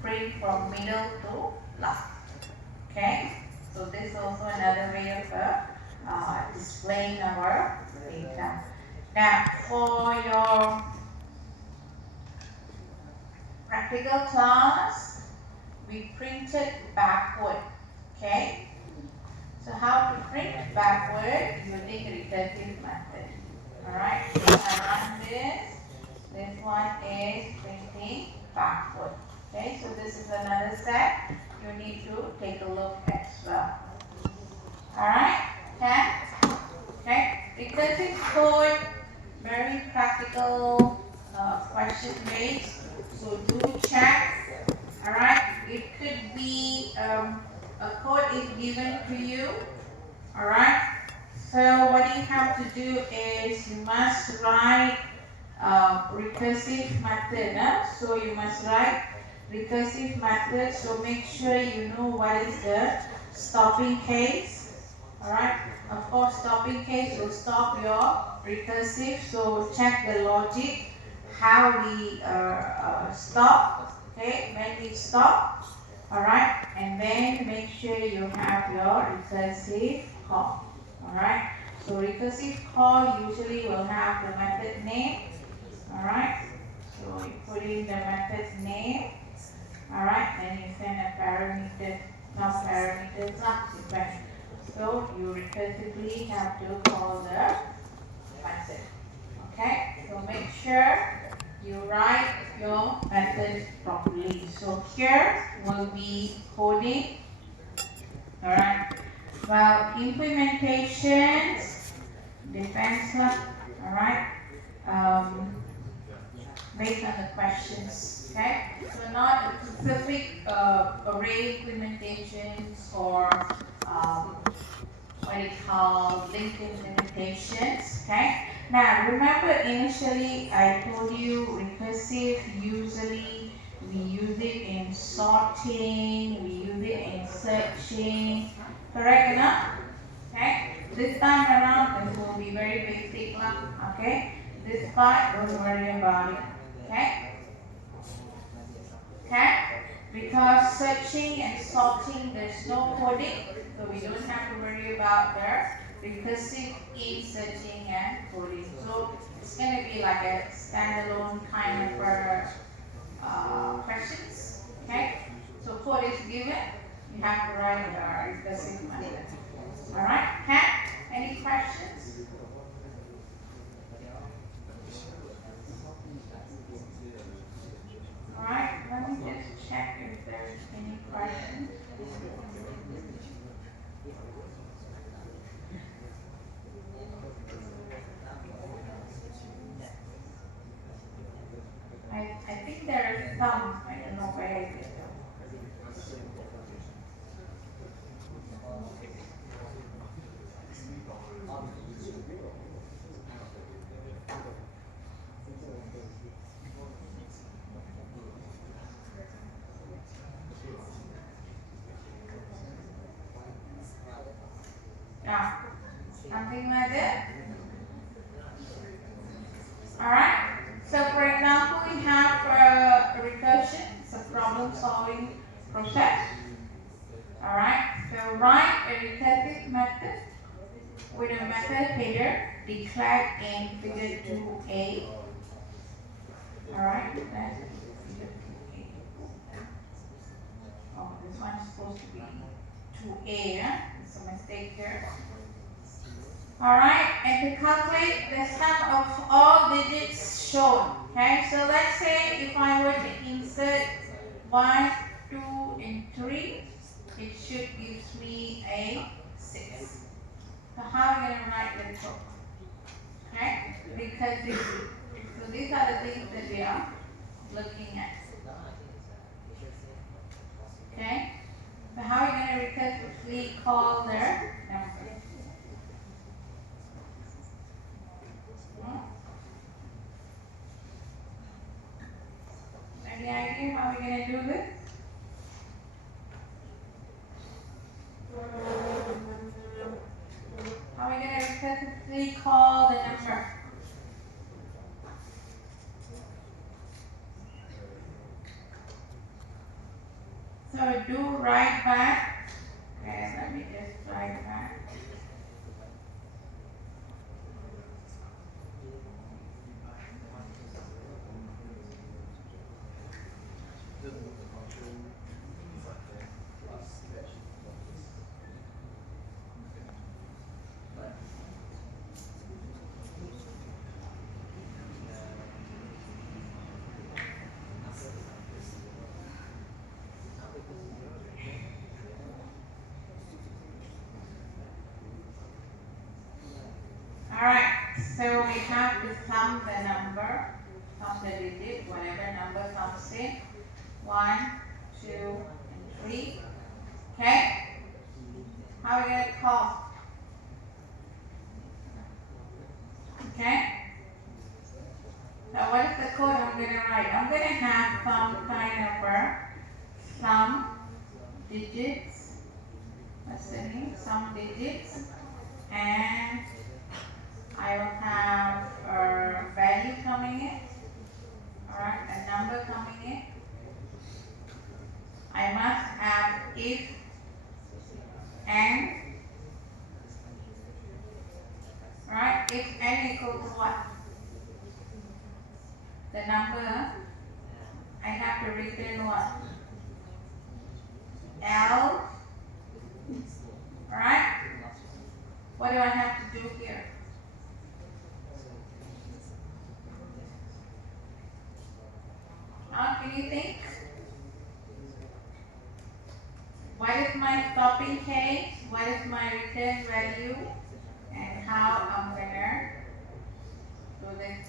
print from middle to last. Okay, so this is also another way of displaying our data. Now, for your practical class, we printed backward. Okay, so how to print backward using recursive method. Alright, so I run this. This one is printing backward. Okay, so this is another step you need to take a look as well. Alright, okay, recursive code, very practical question based. So do check. Alright, it could be a code is given to you. Alright, so what you have to do is you must write recursive method. So you must write recursive method. So make sure you know what is the stopping case. Alright, of course stopping case will stop your recursive. So check the logic, how we stop, okay, when we stop. Alright, and then make sure you have your recursive call. Alright, so recursive call usually will have the method name. Alright, so you put in the method's name. Alright, then you send a parameter, some parameters subsequent. So you recursively have to call the method. Okay, so make sure you write your method properly. So here will be coding. Alright, well, implementations depends on, alright, based on the questions. Okay, so not a specific array implementations or what it called linked implementations. Okay, now remember initially I told you recursive usually we use it in sorting, we use it in searching, correct enough? Okay, this time around this will be very basic lah. Okay, this part don't worry about it. Okay, okay, because searching and sorting there's no coding, so we don't have to worry about the recursive in searching and coding. So it's going to be like a standalone kind of questions. Okay, so code is given, you have to write the recursive method. All right, okay? Any questions? All right, let me just check if there's any questions. I think there are some. I don't know where it is. Yeah, something like that. Alright, so for example, we have a recursion, it's a problem solving process. Alright, so write a recursive method with a method header declared in figure 2a. Alright, that's figure 2a. Oh, this one is supposed to be 2a, yeah? It's a mistake here. Alright, and to calculate the sum of all digits shown. Okay, so let's say if I were to insert 1, 2, and 3, it should give me a 6. So how am I going to write the code? Okay, because so these are the things that we are looking at. Okay, so how are you going to recursively call their number? Any idea how we're going to do this? How are we going to recursively call the number? So do write back. Okay, let me just write back. Alright, so we have to sum the number, sum the digit, whatever number comes in. 1, 2, and 3. Okay? How are we going to call? Okay? So what is the code I'm going to write? I'm going to have some kind of some digits, what's the name? Some digits, and I will have a value coming in, alright, a number coming in. I must have if and, right? If n equal to what? The number, I have to return what? L, right? What do I have to do here? How can you think? What is my stopping case? What is my return value? And how I'm gonna do this?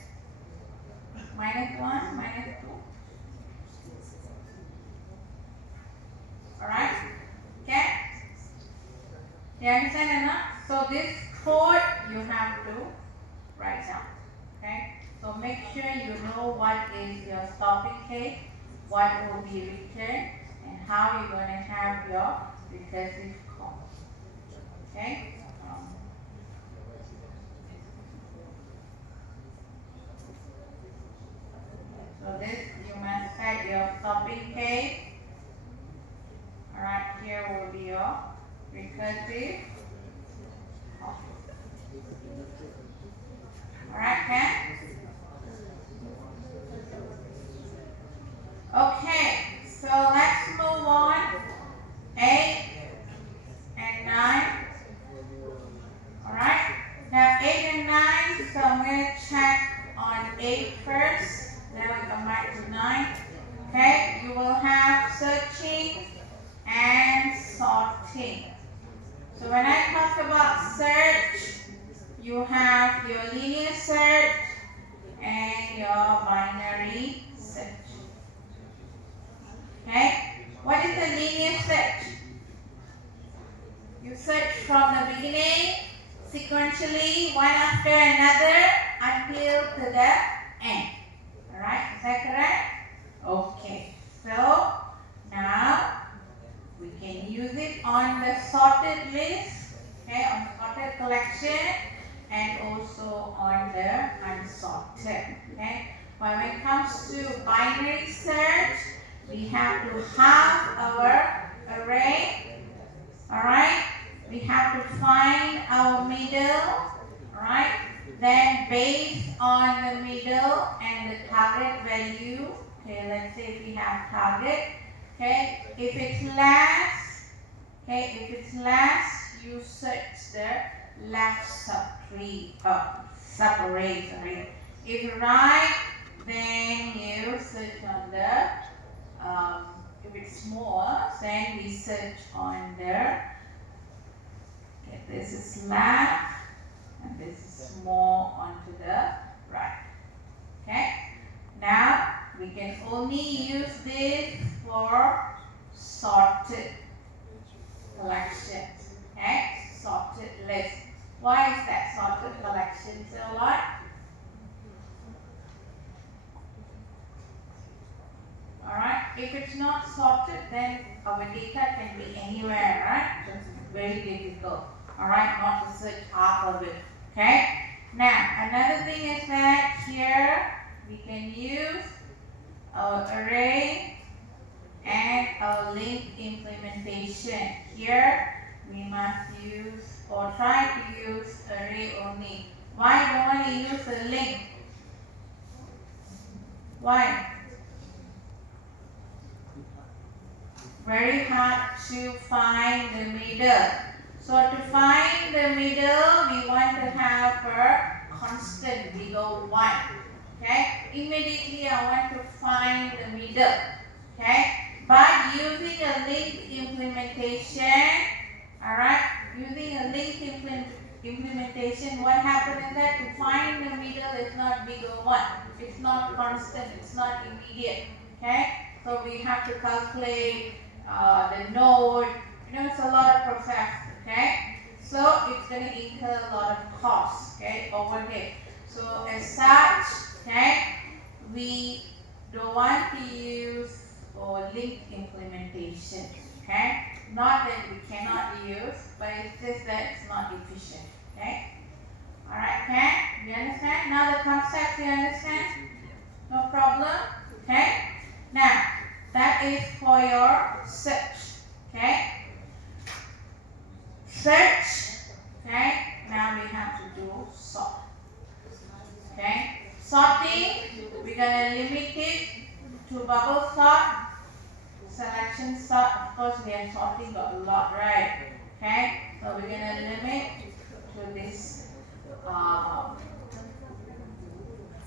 -1, -2. Alright? Okay? You understand or not? So this code you have to write down. Okay? So make sure you know what is your stopping case, what will be returned, and how you're going to have your recursive call. Okay? So this, you must set your stopping case. Alright, here will be your recursive call. Alright, Ken? Okay, so let's move on. 8 and 9. Alright, now 8 and 9, so I'm going to check on 8 first, then we come back to 9. Okay, you will have searching and sorting. So when I talk about search, you have your linear search and your binary search. Okay, what is the linear search? You search from the beginning, sequentially, one after another, until to the end. Alright, is that correct? Okay, so now we can use it on the sorted list, okay, on the sorted collection, and also on the unsorted. Okay, but when it comes to binary search, we have to have our array. Alright, we have to find our middle. Alright, then based on the middle and the target value, okay, let's say if we have target, okay, if it's less, okay, if it's less, you search the left subarray, sorry. If right, then you search on the if it's small, then we search on the, okay, this is left and this is more onto the right. Okay, now we can only use this for sorted collections. Okay, sorted list. Why is that sorted collection so what? Alright, if it's not sorted, then our data can be anywhere, right? So it's very difficult, alright, not to search half of it, okay? Now, another thing is that here we can use our array and our a linked implementation. Here we must use or try to use array only. Why don't want to use a link? Why? Very hard to find the middle. So to find the middle, we want to have a constant bigger 1. Okay? Immediately I want to find the middle. Okay? But using a linked implementation, alright, using a linked implementation, what happens is that to find the middle is not bigger 1. It's not constant, it's not immediate. Okay? So we have to calculate the node. It's a lot of process. Okay? So it's going to incur a lot of costs. Okay? Overhead. So as such, okay, we don't want to use or linked implementation. Okay? Not that we cannot use, but it's just that it's not efficient. Okay? Alright, okay? You understand? Now the concept you understand? No problem? Okay? Now, that is for your search. Okay? Search. Okay? Now we have to do sort. Okay? Sorting, we're going to limit it to bubble sort, selection sort. Of course, we are sorting got a lot, right? Okay? So we're going to limit to this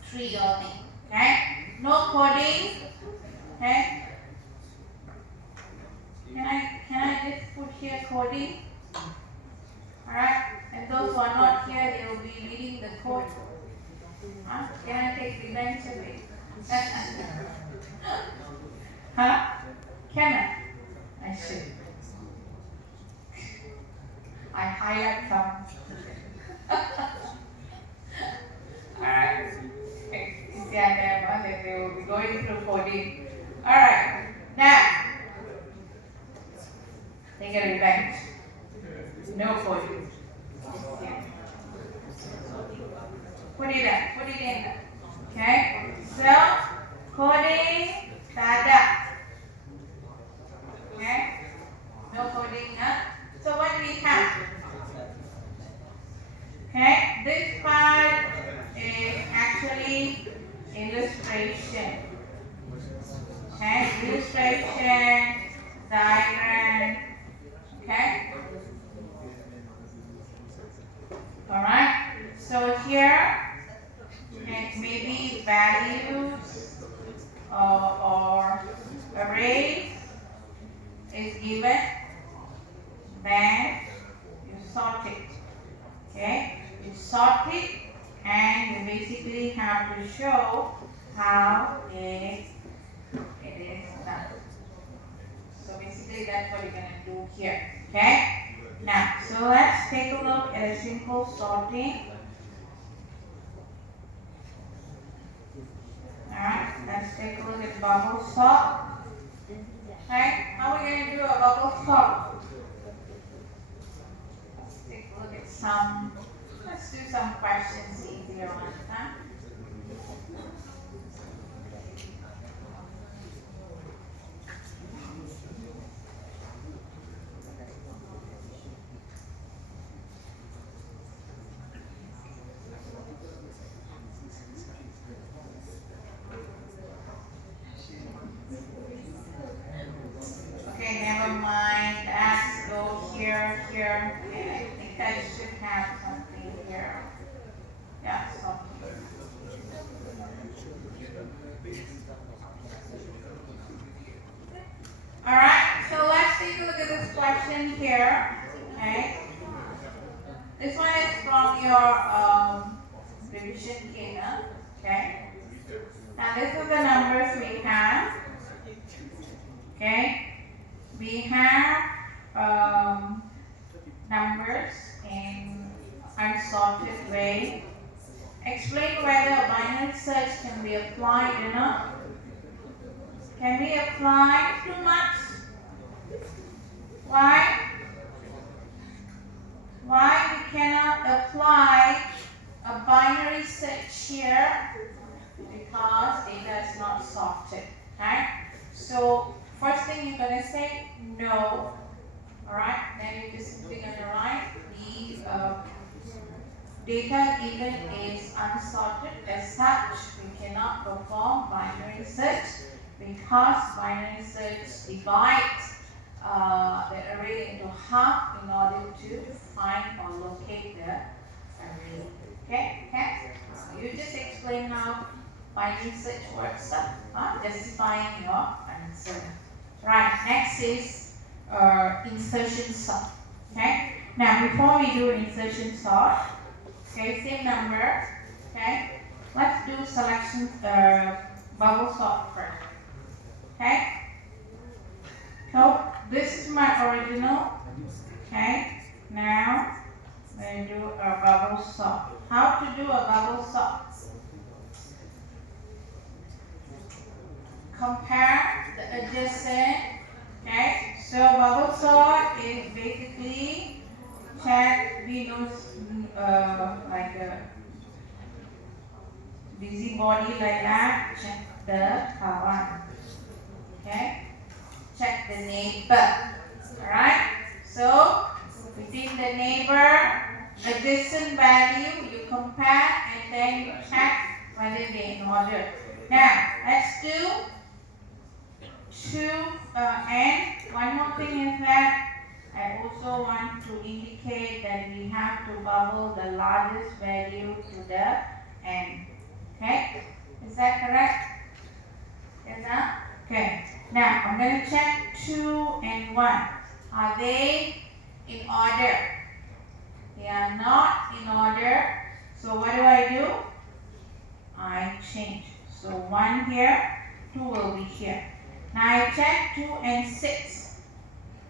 tree only. Okay? No coding. Okay? Can I just put here coding? Alright? And those who are not here, they will be reading the code. Huh? Can I take revenge of it? Huh? Can I? I should. I highlight some. Alright. You see, they will be going through coding. Alright. Now, take a revenge. No coding. Put it up. Put it in. Okay? So, coding, tada. Okay? No coding, huh? So what do we have? Okay? This part is actually illustration. Okay? Illustration, diagram. Okay? Alright? So here, maybe values or arrays is given, then you sort it. Okay? You sort it and you basically have to show how it is done. So basically that's what you're going to do here. Okay? Now, so let's take a look at a simple sorting. Alright, let's take a look at bubble sort. Okay, how are we going to do a bubble sort? Let's take a look at let's do some questions easier ones, huh? Okay, never mind. Let's go here. Okay, I think I should have something here. Yeah, something. Alright, so let's take a look at this question here. Okay. This one is from your revision kit. Okay. Now this is the numbers we have. Okay. We have numbers in unsorted way. Explain whether a binary search can be applied or not. Can we apply too much? Why? Why we cannot apply a binary search here? Because data is not sorted. Right? So first thing passing, you're going to say no. Alright, then you're just simply going to write the data given is unsorted. As such, we cannot perform binary search because binary search divides the array into half in order to find or locate the array. Okay? So you just explain how binary search works, justifying your answer. Right, next is insertion sort. Okay, now before we do insertion sort, okay, same number. Okay, let's do selection bubble sort first. Okay, so this is my original. Okay, now we do a bubble sort. How to do a bubble sort? Compare the adjacent. Okay, so bubble sort is basically check, we know like a busybody like that, check the kawan. Okay, check the neighbor. Alright, so within the neighbor, adjacent value you compare and then you check whether they're in order. Now, let's do and one more thing is that I also want to indicate that we have to bubble the largest value to the n. Okay? Is that correct? Yes, huh? Okay. Now I'm going to check 2 and 1. Are they in order? They are not in order. So what do? I change. So 1 here, 2 will be here. Now I check 2 and 6,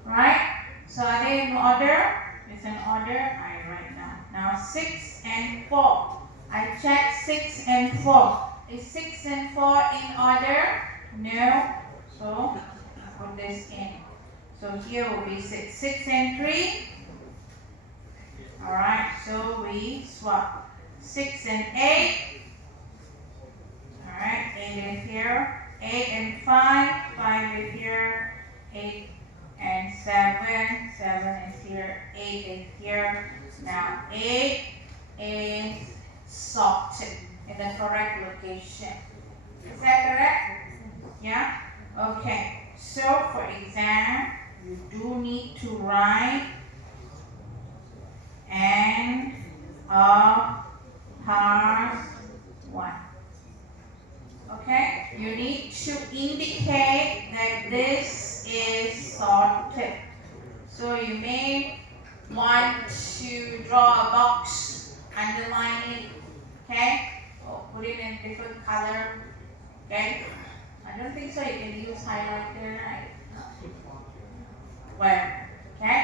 right? So are they in order? It's in order, I write down. Now 6 and 4. I check 6 and 4. Is 6 and 4 in order? No. So put this in. So here will be 6. 6 and 3. Alright, so we swap. 6 and 8. Alright, 8 is here. 8 and 5, 5 is here, 8 and 7, 7 is here, 8 is here. Now 8 is sorted in the correct location. Is that correct? Yeah? Okay. So for exam, you do need to write and of parse 1. Okay, you need to indicate that this is sorted. So you may want to draw a box, underline it, okay, or put it in different color, okay. I don't think so you can use highlighter, right? Well, okay,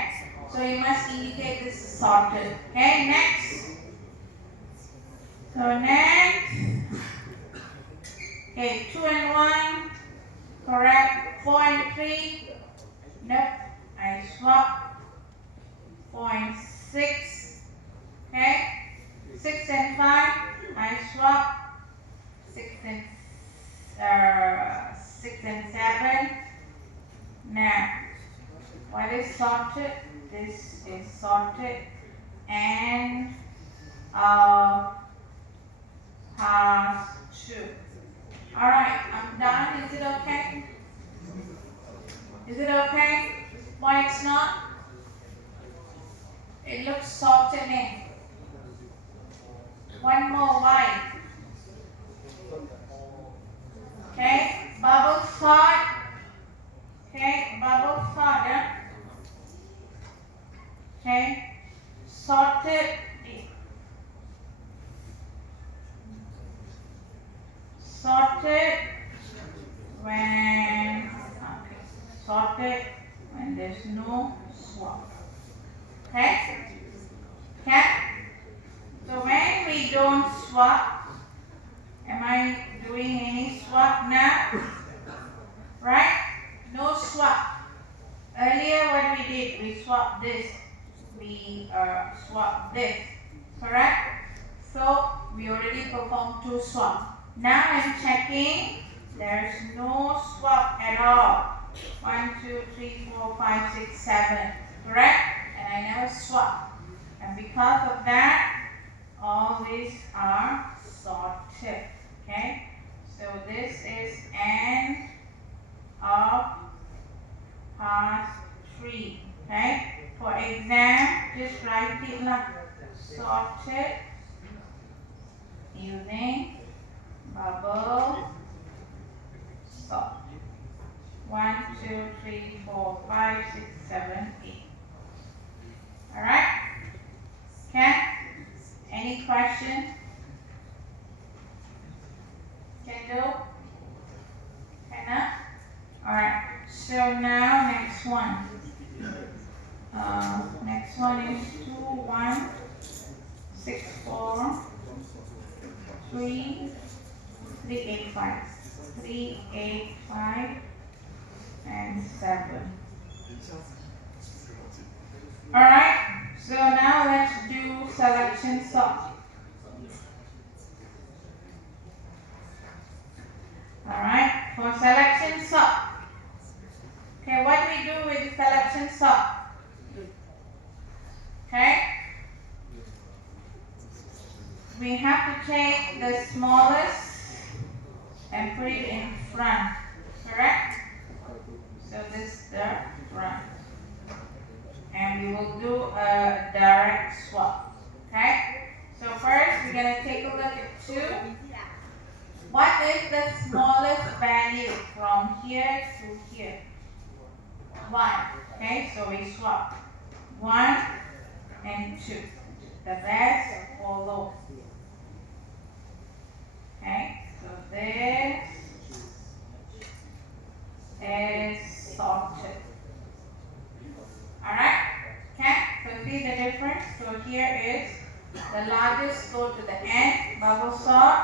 so you must indicate this is sorted. Okay, next. So next. Okay, 2 and 1, correct. 4 and 3, nope, I swap. 4 and 6, okay. 6 and 5, I swap. 6 and 7. Now, what is sorted? This is sorted and pass 2. Alright, I'm done. Is it okay? Is it okay? Why it's not? It looks sorted in. One more why. Okay, bubble sort. Okay, bubble sort. Yeah? Okay, sorted. Sorted when sorted when there's no swap. Okay? Okay? So when we don't swap, am I doing any swap now? Right? No swap. Earlier what we did, we swapped this. We swapped this. Correct? So we already performed 2 swaps. Now I'm checking, there's no swap at all. 1, 2, 3, 4, 5, 6, 7. Correct? And I never swap. And because of that, all these are sorted. Okay? So this is end of past 3. Okay? For exam, just write it like sorted using bubble sort. 1, 2, 3, 4, 5, 6, 7, 8. Alright? Okay? Any question? Can do? Cannot? Alright. So now next one. Next one is 2, 1, 6, 4, 3, 3, 8, 5. 3, 8, 5, and 7. Alright, so now let's do selection sort. Alright, for selection sort. Okay, what do we do with the selection sort? Okay? We have to take the smallest and put it in front. Correct? So this is the front. And we will do a direct swap. Okay? So first we're going to take a look at 2. What is the smallest value from here to here? 1. Okay, so we swap 1 and 2. The rest follow. Okay, so this is sorted. Alright? Okay, so see the difference? So here is the largest go to the end, bubble sort,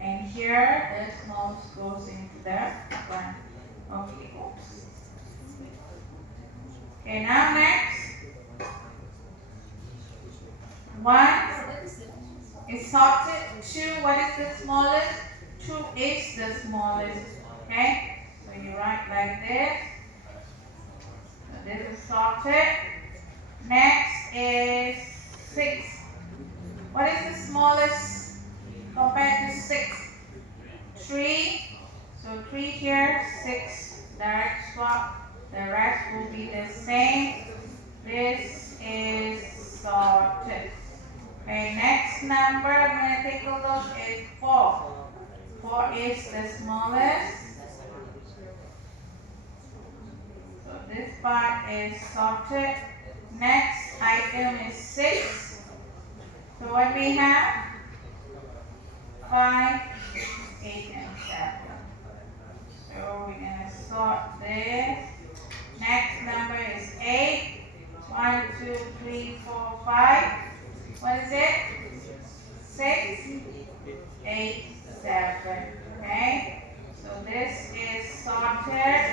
and here the smallest goes into the front. Okay, oops. Okay, now next. 1 is sorted. 2, what is the smallest? 2 is the smallest. Okay, so you write like this. So this is sorted. Next is 6. What is the smallest compared to 6? 3. So 3 here, 6 direct swap. The rest will be the same. This is sorted. Okay, next number I'm going to take a look is 4. 4 is the smallest. So this part is sorted. Next item is 6. So what we have? 5, 8, and 7. So we're going to sort this. Next number is 8. 1, 2, 3, 4, 5. What is it? 6, 8, 7. Okay? So this is sorted.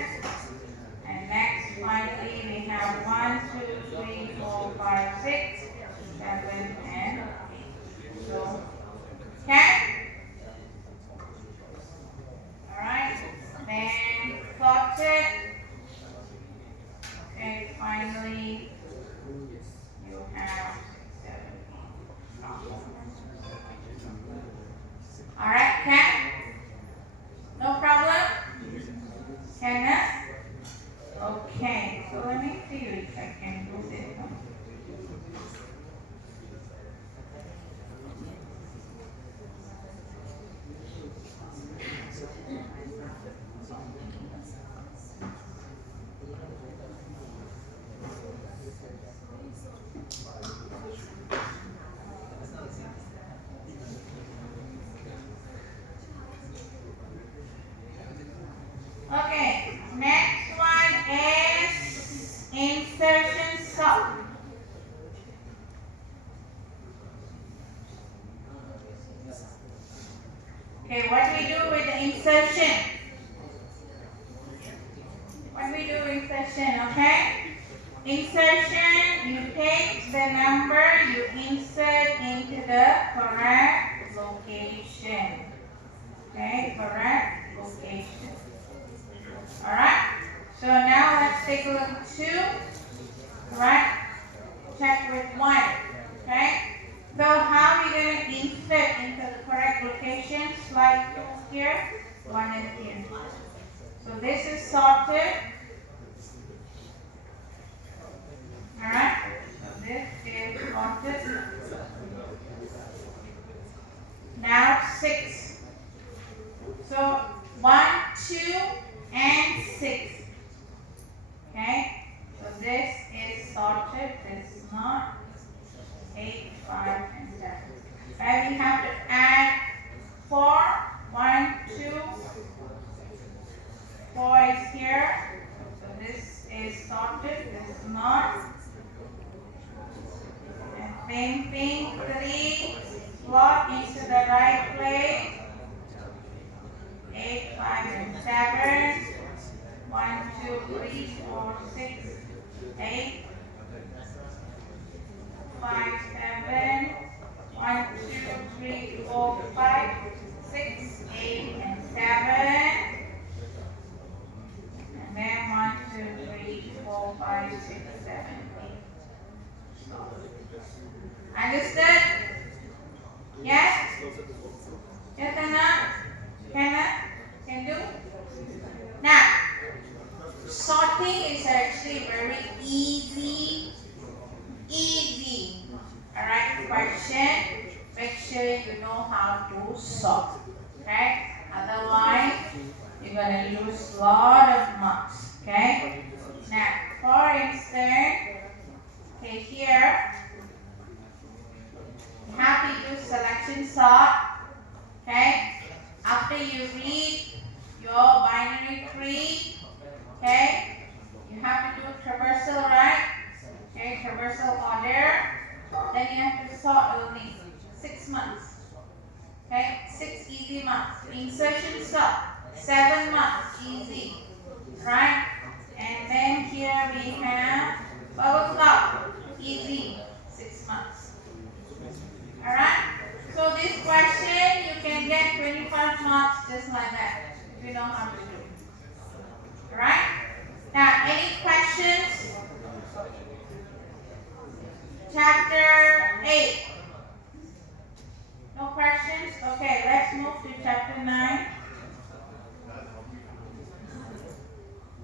And next, finally, we have 1, 2, 3, 4, 5, 6, 7, and 8. So, okay? Alright. Then sorted. Okay, finally, you have 7, 8. Alright, Ken? No problem? Kenneth? Okay, so let me see if I can do this one. Okay, next one is insertion sort. Okay, what do we do with the insertion? What do we do with insertion, okay? Insertion, you take the number, you insert into the correct location. Okay, correct location. Alright? So now let's take a look at 2. Right? Check with 1. Okay? So how are we going to insert into the correct location? Slide 2 here, 1 is here. So this is sorted. Alright? So this is sorted. Now 6. So 1, 2, and 6. Okay? So this is sorted. This is not. 8, 5, and 7. And we have to add 4. 1, 2. 4 is here. So this is sorted. This is not. And same thing. 3. Slot into the right place. 8, 5, and 7. 1, 2, 3, 4, 6, 8. 5, 7, 1, 2, 3, 4, 5, 6, 8, and 7. And then 1, 2, 3, 4, 5, 6, 7, 8. Understood? Yes? Yes or not? Can do? Now, sorting is actually very easy. Alright, question. Make sure you know how to sort. Okay? Otherwise, you're going to lose a lot of marks. Okay? Now, for instance, okay, here, you have to use selection sort. Okay? After you read your binary tree, okay, you have to do traversal, right? Okay, traversal order. Then you have to sort only 6 months. Okay, 6 easy months. Insertion sort, 7 months, easy. Right? And then here we have bubble stop, easy, 6 months. Alright? So this question you can get 25 marks just like that, if you know how to do it. Alright? Now, any questions? Chapter 8. No questions? Okay, let's move to chapter 9.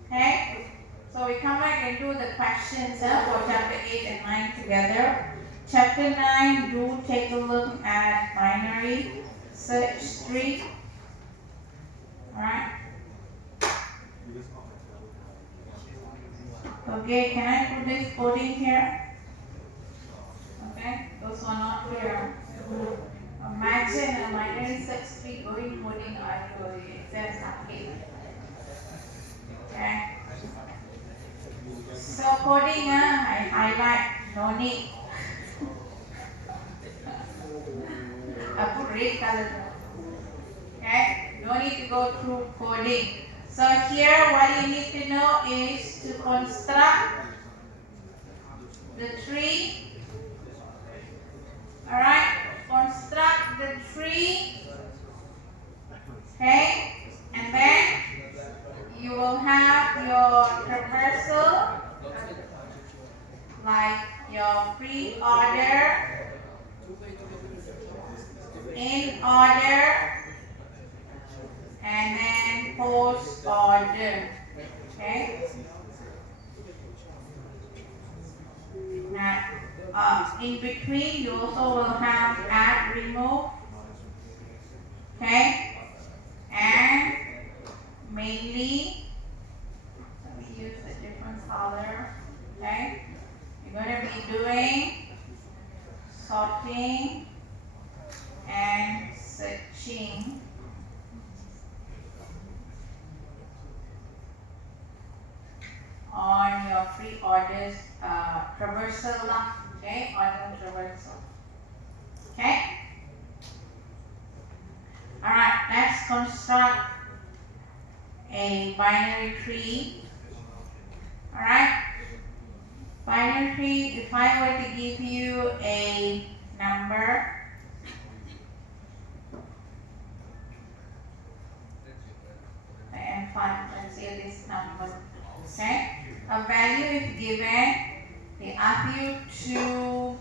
Okay? So we come back and do the questions for chapter 8 and 9 together. Chapter 9, do take a look at binary search tree. Alright? Okay, can I put this coding here? Okay, those are not clear. Imagine a binary search tree going coding are the exams happy. Okay. So coding, I highlight, no need. I put red color. Okay, no need to go through coding. So here, what you need to know is to construct the tree. Alright, construct the tree. Okay, and then you will have your traversal, like your pre-order, in order, and then post order. Okay. Now, in between, you also will have add, remove. Okay. And mainly, let me use a different color. Okay. You're going to be doing sorting and searching. On your pre-orders traversal, okay, order traversal. Okay. All right. Let's construct a binary tree. All right. Binary tree. If I were to give you a number, and 5. Let's say this number. Okay? A value is given. They ask you to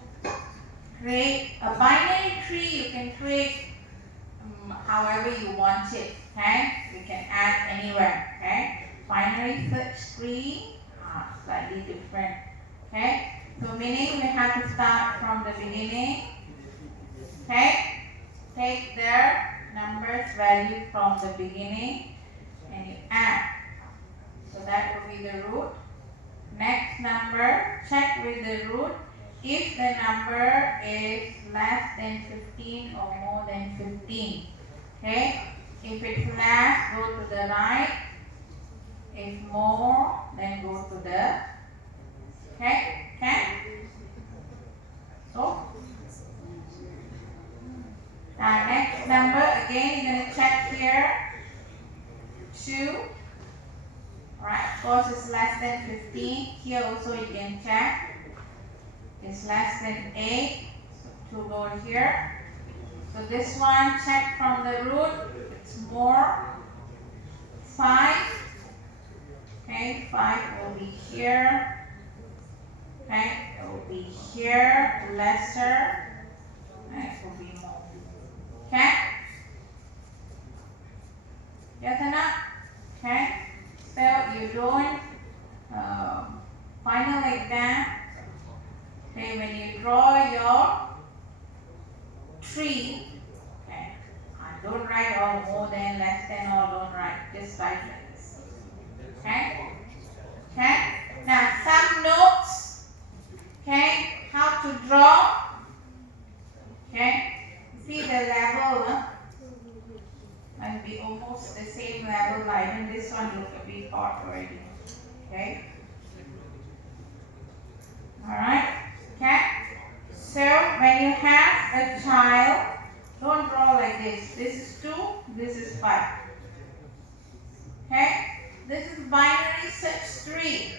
create a binary tree. You can create however you want it. Okay? You can add anywhere. Okay? Binary search tree, slightly different. Okay? So meaning we have to start from the beginning. Okay? Take their numbers value from the beginning and you add. So that will be the root. Next number, check with the root if the number is less than 15 or more than 15. Okay? If it's less, go to the right. If more, then go to the, okay? So, now next number, again, you're going to check here. 2. Alright, of course it's less than 15. Here also you can check. It's less than 8. So 2 go here. So this one, check from the root. It's more. 5. Okay, 5 will be here. Okay, it will be here. Lesser. And it will be more. Okay? Yes or not? Okay? So you don't final exam. Okay, when you draw your tree, okay, don't write all more than, less than, or don't write. Just write like this. Okay? Okay? Now some notes. Okay? How to draw. Okay? See the level. Might be almost the same level. Even this one look a bit hot already. Okay? Alright? Okay? So when you have a child, don't draw like this. This is 2, this is 5. Okay? This is binary search tree.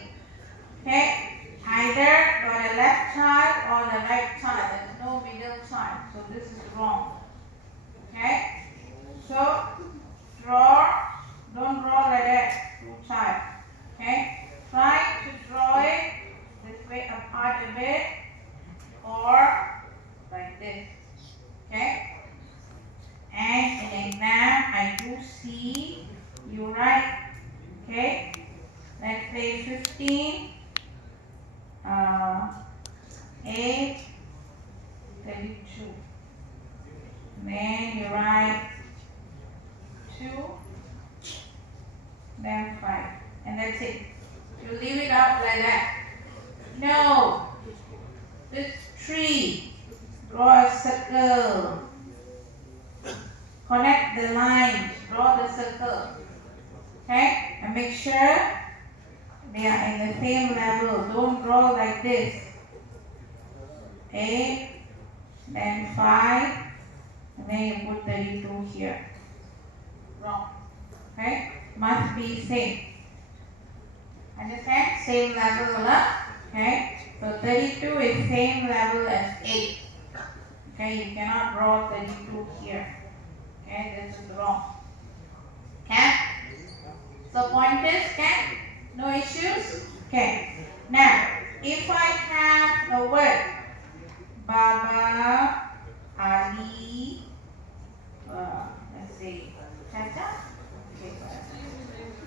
Okay? Either got a left child or the right child. There's no middle child. So this is wrong. Okay? So draw, don't draw like that, 2 child. Okay? Try to draw it this way apart a bit or like this. Okay? And in exam, I do see you write, okay? Let's say 15, 8, 32. Then you write 2, then 5. And that's it. You leave it out like that. No. This tree. Draw a circle. Connect the lines. Draw the circle. Okay? And make sure they are in the same level. Don't draw like this. 8, then 5, and then you put 32 here. Wrong. Okay? Must be same. Understand? Same level. Okay? So 32 is same level as 8. Okay? You cannot draw 32 here. Okay? This is wrong. Okay? So pointers, okay? No issues? Okay. Now, if I have a word, Baba, Ali, let's see, Chacha.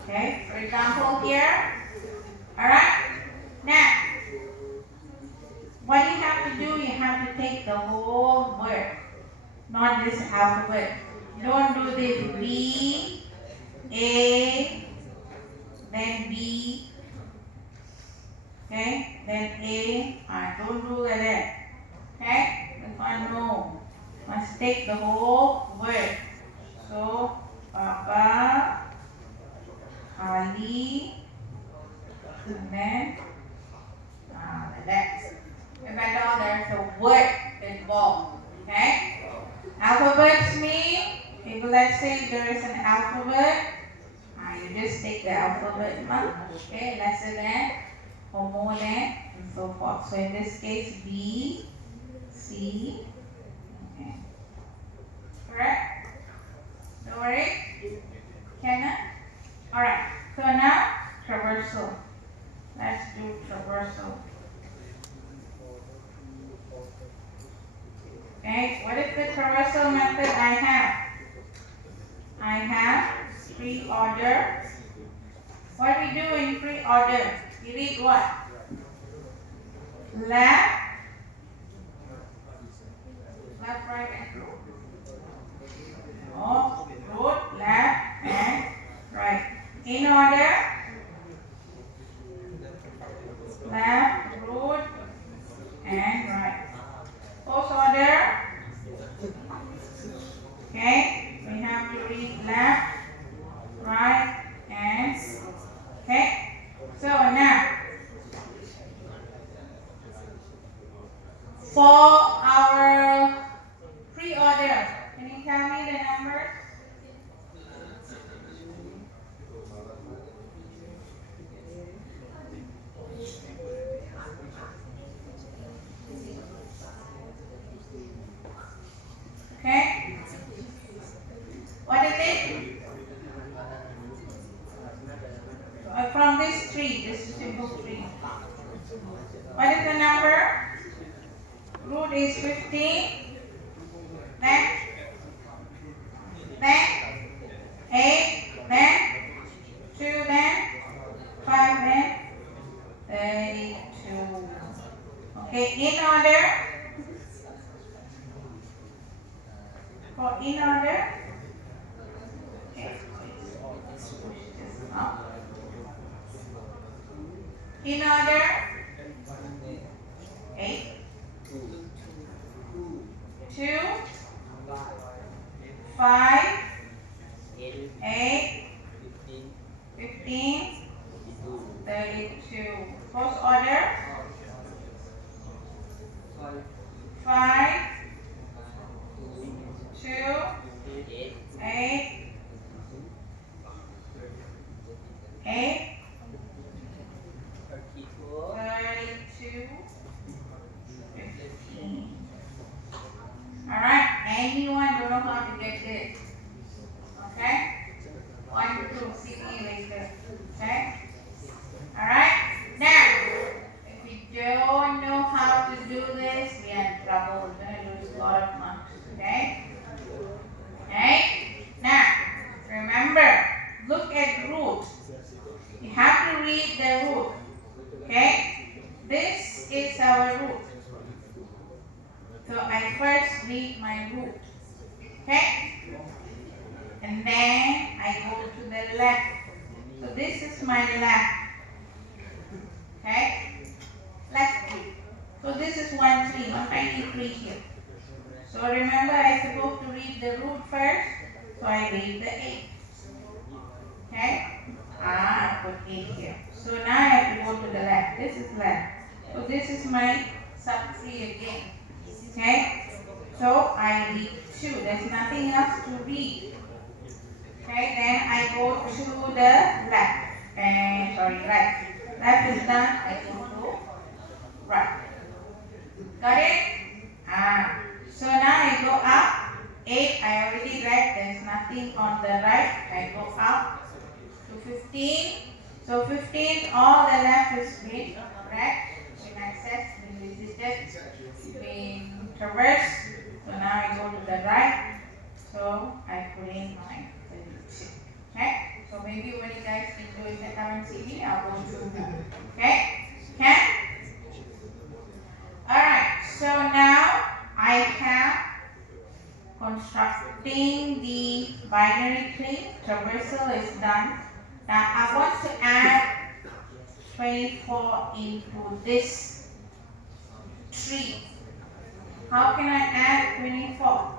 Okay, for example here. Alright? Now, what you have to do, you have to take the whole word, not this alphabet. Don't do this B, A, then B, okay, then A. Don't do like that. Okay? This one, no. Must take the whole word. So, Baba, Ali, and then like that. If at all there's a word involved. Okay? Alphabets mean, if let's say there is an alphabet, you just take the alphabet, okay, lesser than or more than, and so forth. So in this case, B, C, okay. Correct? Don't worry. Can I? Alright, so now traversal. traversal. Okay, what is the traversal method I have? I have pre-order. What we do in pre-order? We read what? Left, right, and root. No, root, left, and right. In order, left, root, and right. Post order. Okay, we have to read left, right, and okay. So now, for our pre-order, can you tell me the numbers? Okay. What is it? From this tree, this simple tree. What is the number? Root is 15. Then 8. Then 2. Then 5. Then 32. Okay, in order. For in order. Okay, push this up. In order. 8. 2, 5, 8, 15, 32. First order. 5, 2, 8, 8, 32, 15. Alright, anyone don't know how to get this? Okay? 1, 2, see me later. Okay? Alright? Now, if you don't know how to do this, we are in trouble. We're going to lose a lot of marks. Okay? Okay? Now, remember, look at root. You have to read the root. Okay? This is our root. So I first read my root. Okay? And then I go to the left. So this is my left. Okay? Left tree. So this is one tree, one tiny tree here. So remember I supposed to read the root first. So I read the 8. Okay? I put 8 here. So now I have to go to the left. This is left. So this is my sub-tree again. Okay? So I read 2. There's nothing else to read. Okay? Then I go to the left. And right. Left is done. I go to right. Got it? So now I go up. 8 I already read. There's nothing on the right. I go up to 15. So 15, all the left is been read, been accessed, been visited, been traversed. So now I go to the right. So I put in my 32. Okay? So maybe when you guys can do it at MCV, I'll go through that. Okay? Okay? Alright, so now I have constructing the binary tree. Traversal is done. Now I want to add 24 into this tree. How can I add 24?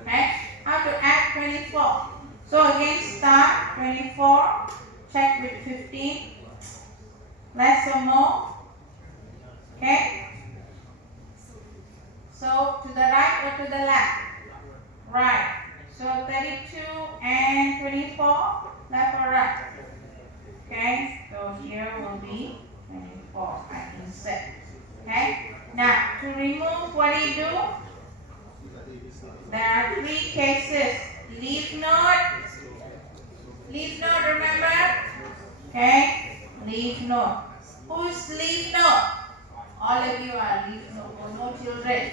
Okay, how to add 24? So again start 24, check with 15, less or more. Okay? So to the right or to the left? Right. So 32 and 24, left or right? Okay, so here will be 24. I insert. Okay? Now to remove, what do you do? There are 3 cases. Leaf node. Leaf node, remember? Okay? Leaf node. Who's leaf node? All of you are leaf node. Oh, no children.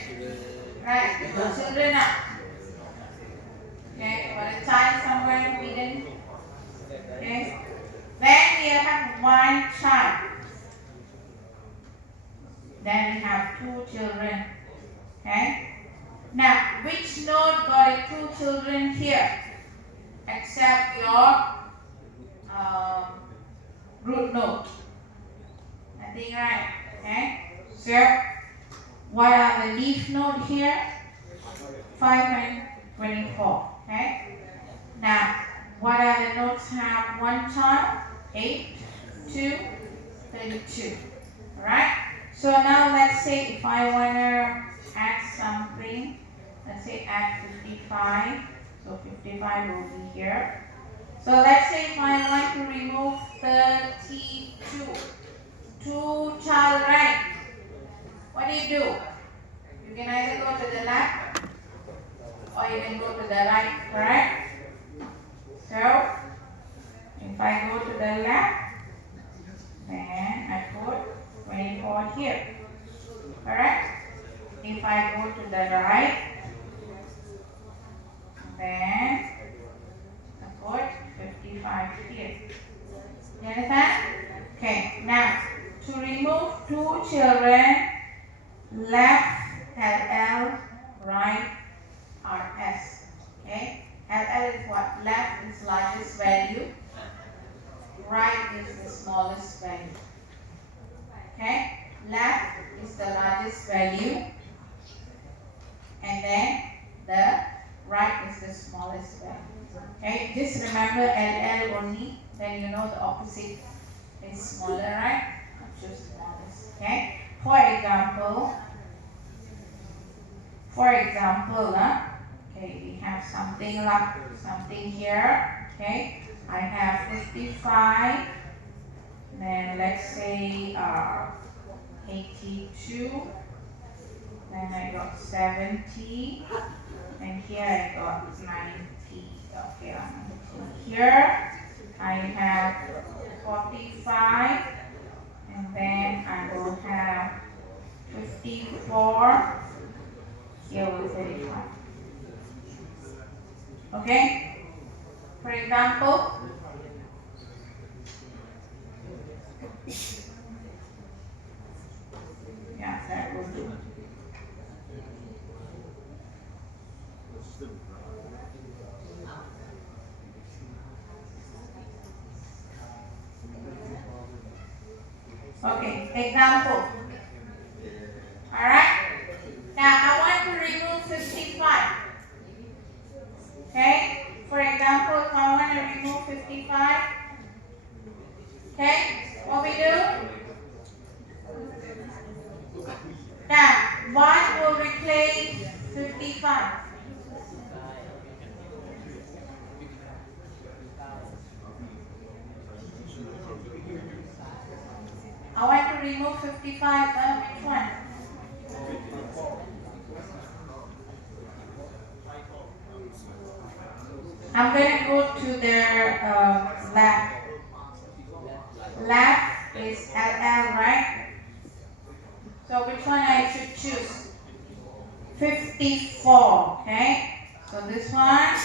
Right? No children now. Okay? For a child somewhere hidden. Okay? Then we have one child. Then we have two children. Okay? Now, which node got two children here? Except your root node. Nothing, right? Okay? So, what are the leaf node here? 5 and 24. Okay? Now, what are the nodes have one child? 8, 2, 32. Alright? So now let's say if I want to add something, let's say add 55. So 55 will be here. So let's say if I want to remove 32. 2 child, right? What do? You can either go to the left or you can go to the right, correct? So, if I go to the left, then I put 24 here, correct? If I go to the right, then I put 55 here. You understand? Okay, now to remove 2 children, left LL, right RS. Okay, LL is what? Left is largest value, right is the smallest value. Okay, left is the largest value, and then the right is the smallest value. Okay, just remember LL only, then you know the opposite is smaller, right? Choose smallest. Okay, for example, okay, we have something here. Okay, I have 55. Then let's say 82. Then I got 70. And here I got 90. Okay, here I have 45. And then I will have 54. Here will 35. Okay? For example, yeah, that will do. Okay, example. Alright? Now I want to remove 55. Okay? For example, if I want to remove 55, okay, what we do? Now, what will replace 55? I want to remove 55, which one? I'm going to go to the left. Left is LL, right? So which one I should choose? 54, okay? So this one,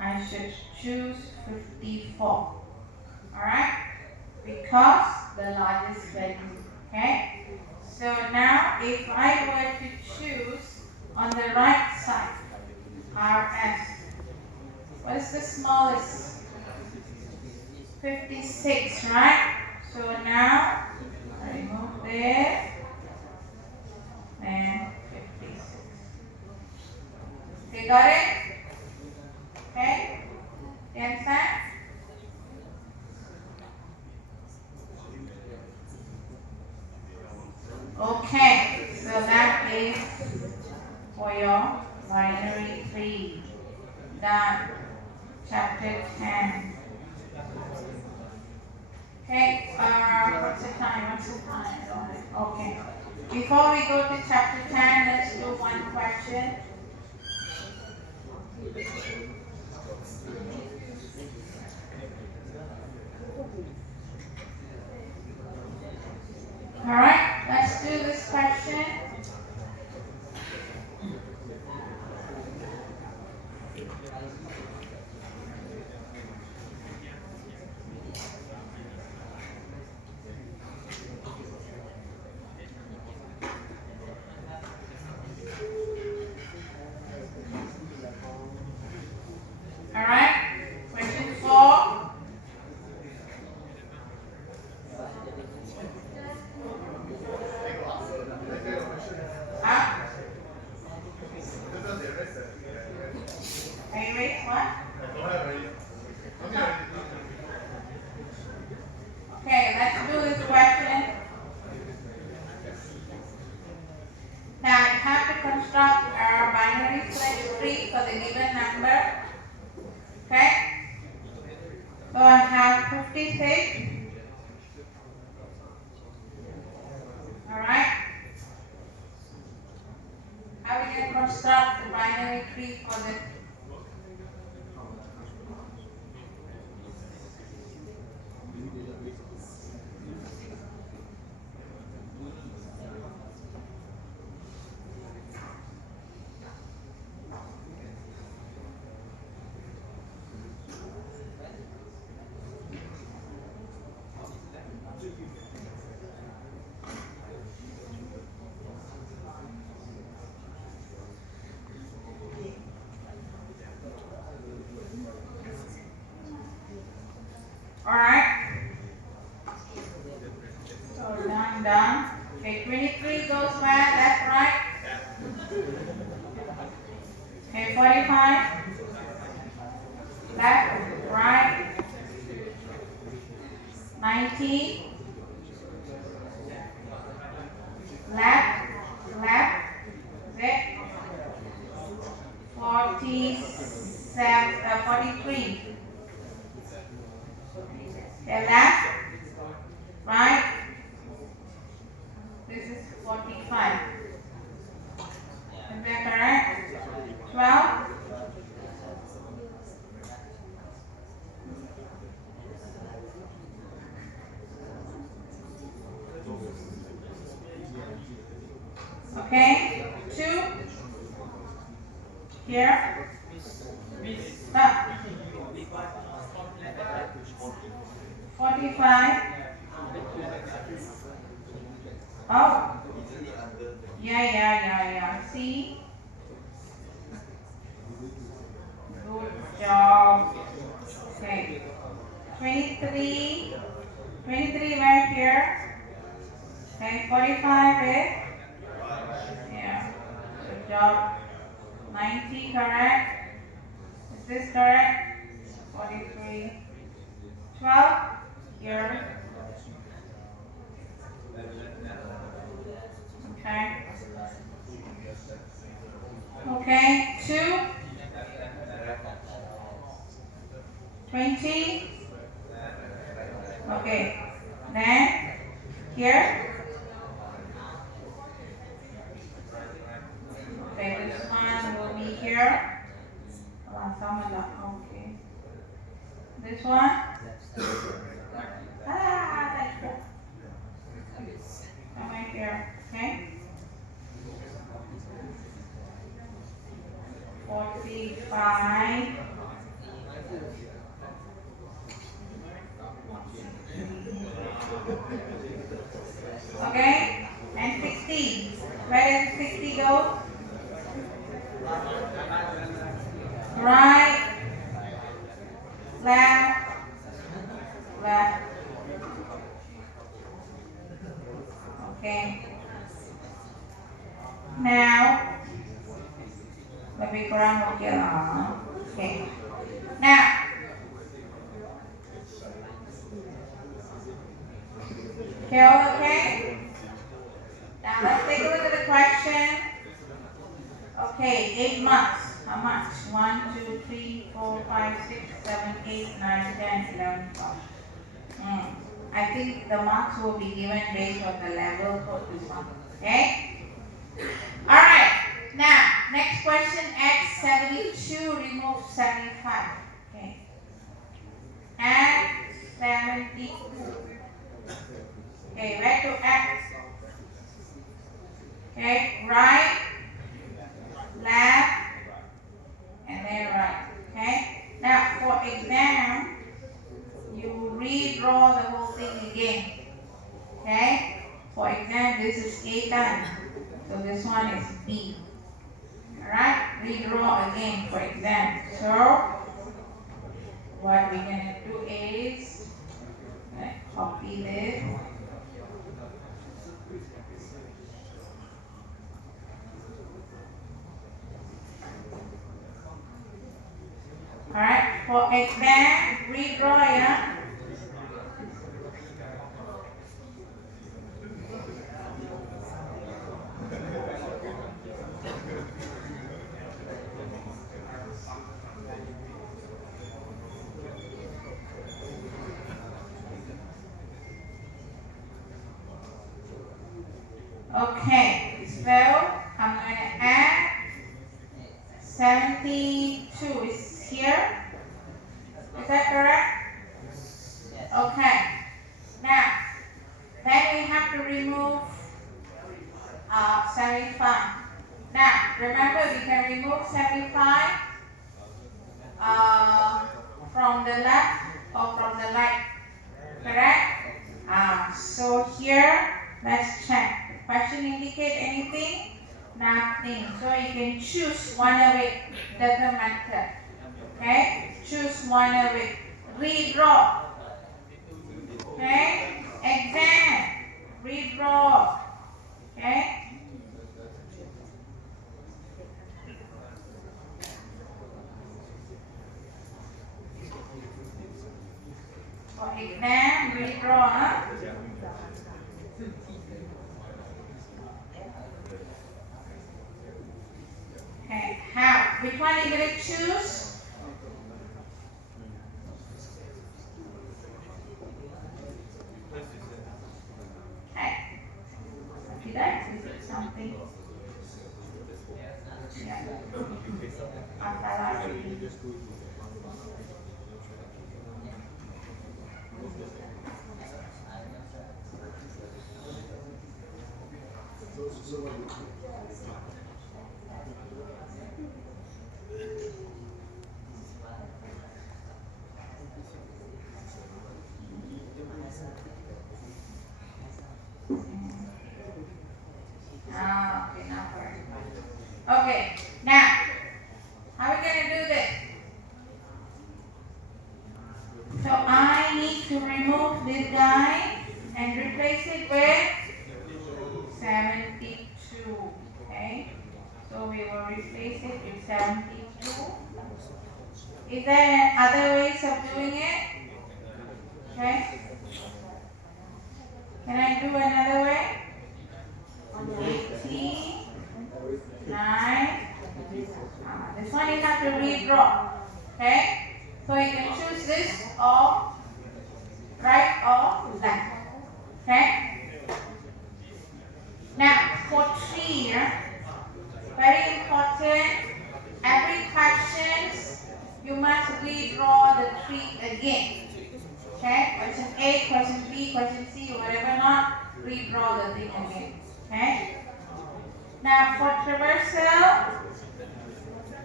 I should choose 54. Alright? Because the largest value, okay? So now if I were to choose on the right side, RS, what is the smallest? 56, right? So now I remove this and 56. Okay, got it? Okay? You understand? Okay, so that is for your binary tree. Done. Chapter 10. Okay, what's the time? Okay. Before we go to chapter 10, let's do one question. difference 3 for the given number. Okay? So I have 56. Alright? How we can construct the binary tree for the alright? So done. Okay, 23 goes where? Left, right? Okay, 45. Left, right. 90. Left, left. Zip. 47, 43. Okay, left, right. This is 45. Is that correct? 12. Okay, 2. Here. Stop. 45. Oh. Yeah. See? Good job. Okay. 23. 23 right here. Okay, 45 is? Yeah. Good job. 90 correct. Is this correct? 43. 12 here. Okay. Okay, 2. 20. Okay. Then here. Okay, this one will be here. Okay. This one. That's good. Come right here. Okay. 45. Okay. And 60. Where does 60 go? Right. Left. Left. Okay. Now, lebih kurang oke lah. Okay. Now, okay? Now let's take a look at the question. Okay, 8 months. How much? 1, 2, 3, 4, 5, 6, 7, 8, 9, 10, 11, 12. I think the marks will be given based on the level for this one. Okay? Alright. Now, next question. Add 72, remove 75. Okay. Add 72. Okay, where to add? Okay, right, left, and then right. Okay. Now, for exam, you redraw the whole thing again. Okay. For exam, this is A done. So this one is B. Alright, redraw again for exam. So, what we're going to do is, copy this. Alright, for exam, redraw, yeah? Okay, so I'm going to add 72 is here. Is that correct? Okay. Now, then we have to remove 75. Now, remember we can remove 75 from the left or from the right. Correct? So here, let's check. The question indicate anything? Nothing. So you can choose one of it. Doesn't matter. Okay? Choose one of it. Redraw. Okay? Exam. Redraw. Okay? For exam, redraw. Huh? Okay. How? Which one are you going to choose? Okay. Did I visit something? Yeah. Okay, now first. Okay, now, how are we going to do this? So I need to remove this guy and replace it with 72. Okay, so we will replace it with 72. Is there other ways of doing it? Okay. Can I do another way? 80, 9. This one you have to redraw. Okay? So you can choose this or right or left. Okay? Now for tree, very important. Every question you must redraw the tree again. Okay? Question A, question B, question C, whatever not, redraw the thing again. Okay? Now for traversal,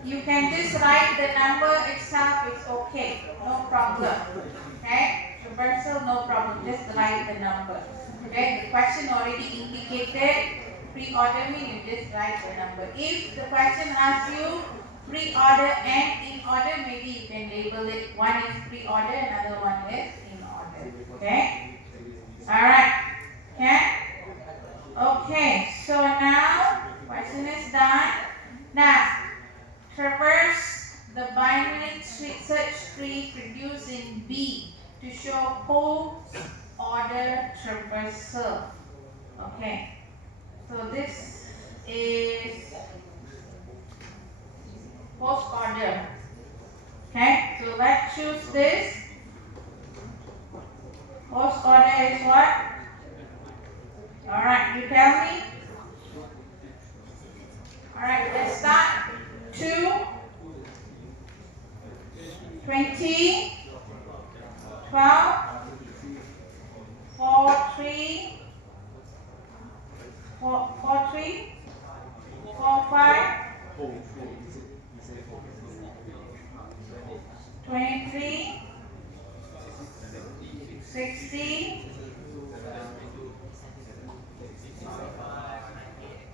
you can just write the number itself, it's okay, no problem. Okay? Traversal, no problem, just write the number. Okay? The question already indicated pre-order means you just write the number. If the question asks you pre-order and in order, maybe you can label it. One is pre-order, another one is in order. Okay? Alright. Okay? Okay, so now question is done. Now traverse the binary search tree producing B to show post-order traversal. Okay, so this is post-order. Okay, so let's choose this. Post-order is what? Alright, you tell me. Alright, let's start. 2, 20, 12, 4, 3, 4, 3, 4, 5, 23, 60,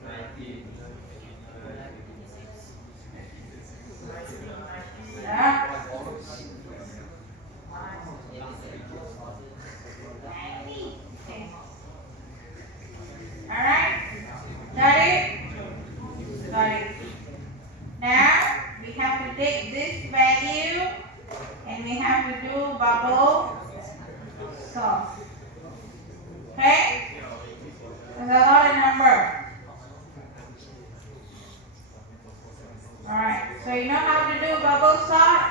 90. Alright, got it? Got it. Now we have to take this value and we have to do bubble sort. Okay? There's a lot of number. Alright, so you know how to do bubble sort?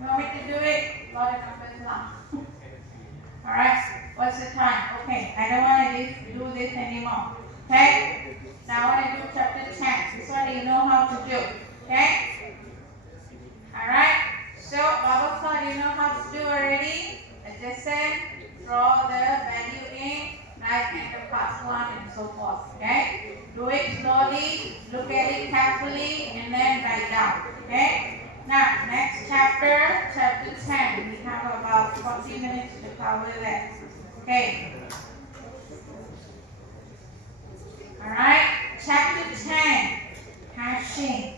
You want me to do it? A lot of numbers now. Alright, what's the time? Okay, I don't want to do this anymore. Okay? Now I want to do chapter 10. This one you know how to do. Okay? Alright? So, bubble plot you know how to do already. Adjacent, draw the value in, right, and the past one, and so forth. Okay? Do it slowly, look at it carefully, and then write down. Okay? Now, next chapter, chapter 10. We have about 40 minutes to cover that. Okay? Alright? Chapter 10. Hashing.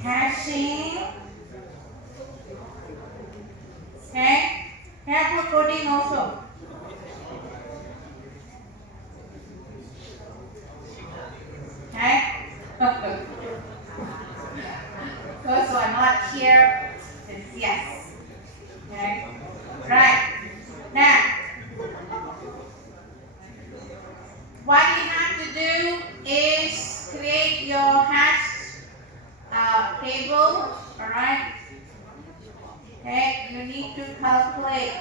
Hashing. Okay? Have coding also. Okay? Those who are not here, it's yes. Okay? Right. Now, what you have to do is create your hash table. Alright? Okay? You need to calculate.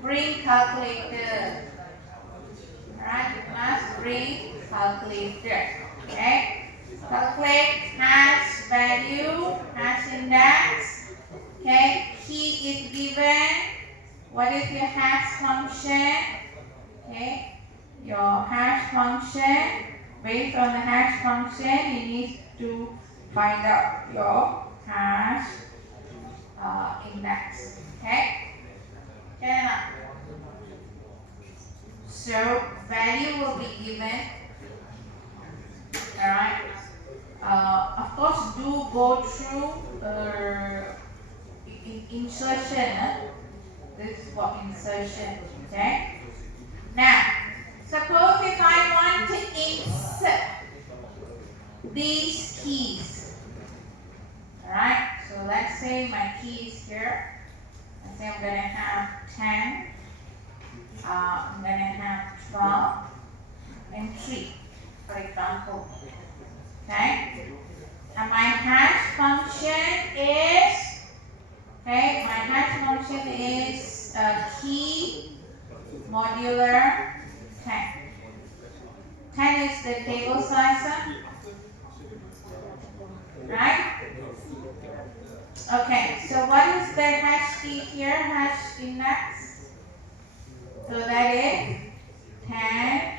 Bring calculator. Alright? You must bring calculator. Okay? Calculate hash value, hash index. Okay? Key is given. What is your hash function? Okay? Your hash function. Based on the hash function, you need to find out your hash index. Okay? Okay. So value will be given. Alright. Of course, do go through insertion. This is for insertion. Okay. Now, suppose if I want to insert these keys. Alright. So let's say my key is here. Let's say I'm going to have 10. I'm going to have 12 and 3, for example. Okay? And my hash function is, okay, my hash function is key modular 10. 10 is the table size, right? Okay, so what is the hash key here, hash index? So that is 10